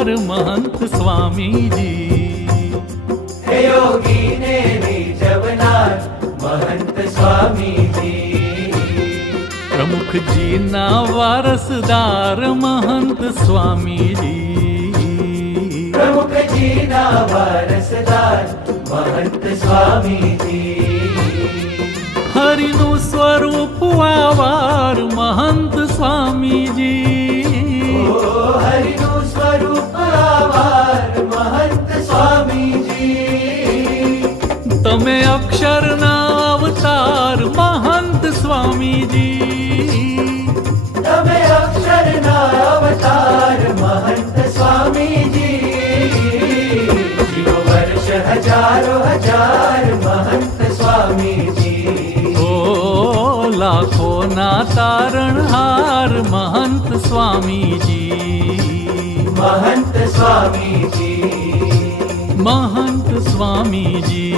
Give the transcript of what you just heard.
वारसदार महंत स्वामी जी। हे योगी ने રીઝવનાર महंत स्वामी जी। प्रमुख जी ना वारसदार महंत स्वामी जी। प्रमुख जी ना वारसदार महंत स्वामी जी। हरिनु स्वरूप आवार महंत स्वामी जी। हरिनु स्वरूप आवार महंत स्वामी जी। तमे अक्षर ना अवतार महंत स्वामी जी। तमे अक्षर ना अवतार महंत स्वामी जी। जीरो वर्ष हजारों हजार महंत स्वामी जी। ओ लाखों ना तारणहार महंत स्वामी जी। महंत स्वामी जी। महंत स्वामी जी।